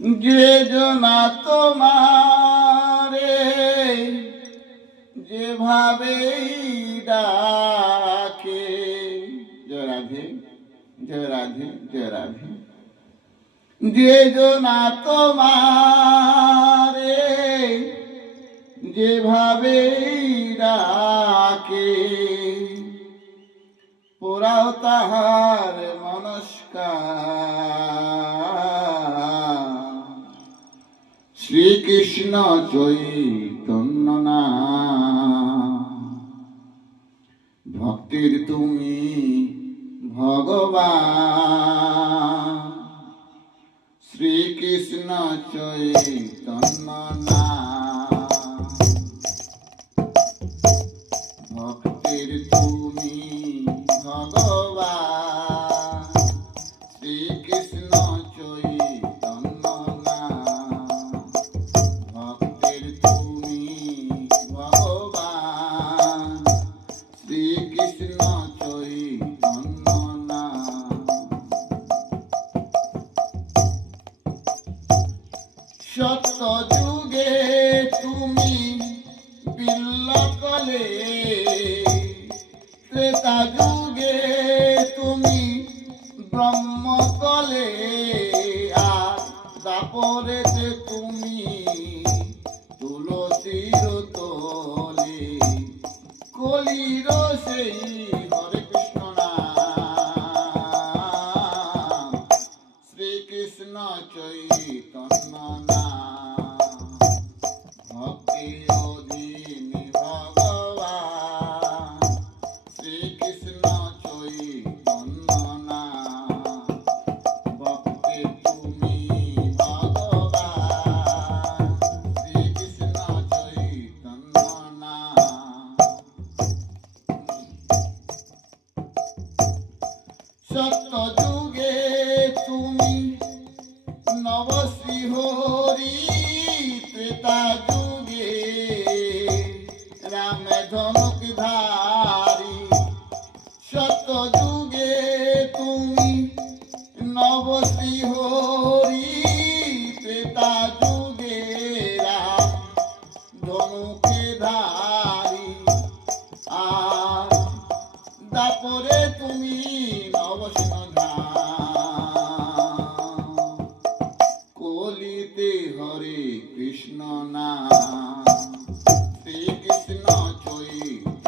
যে জনা তোমারে যেভাবে ডাকে, জয় রাধে জয় রাধে জয় রাধে। যে জনা তোমারে যেভাবে ডাকে, পুরাও তাহার মনস্কার। শ্রীকৃষ্ণ চৈতন্য নাম, ভক্তির তুমি ভগবান। শ্রীকৃষ্ণ চৈতন্য নাম, ভক্তির তুমি ভগবান। শ্রীকৃষ্ণ চৈতন্য নাম, ভক্তির তুমি ভগবান। শ্রীকৃষ্ণ চৈতন্য নাম। সত্য যুগে তুমি বিল্লকলে, ত্রেতা যুগে তুমি ব্রহ্মকলে, আর দাপরেতে তুমি তুলসীর তলে। কলির সেই হরে কৃষ্ণ নাম, শ্রীকৃষ্ণ চৈতন্য নাম, ভক্তি অধীনি ভগবান। শ্রীকৃষ্ণ চৈতন্য নাম, ভক্তি তুমি ভগবান। শ্রীকৃষ্ণ চৈতন্য নাম। সত্য যুগে তুমি নবশ্রীহরি, ত্রেতা যুগে রাম ধনুক ধারী। সত্য যুগে তুমি নবশ্রীহরি, ত্রেতা যুগে রাম ধনুক ধারী। আর দাপরে তুমি নবসিংহধাম। কলিতে হরে কৃষ্ণ নাম, শ্রীকৃষ্ণ চৈতন্য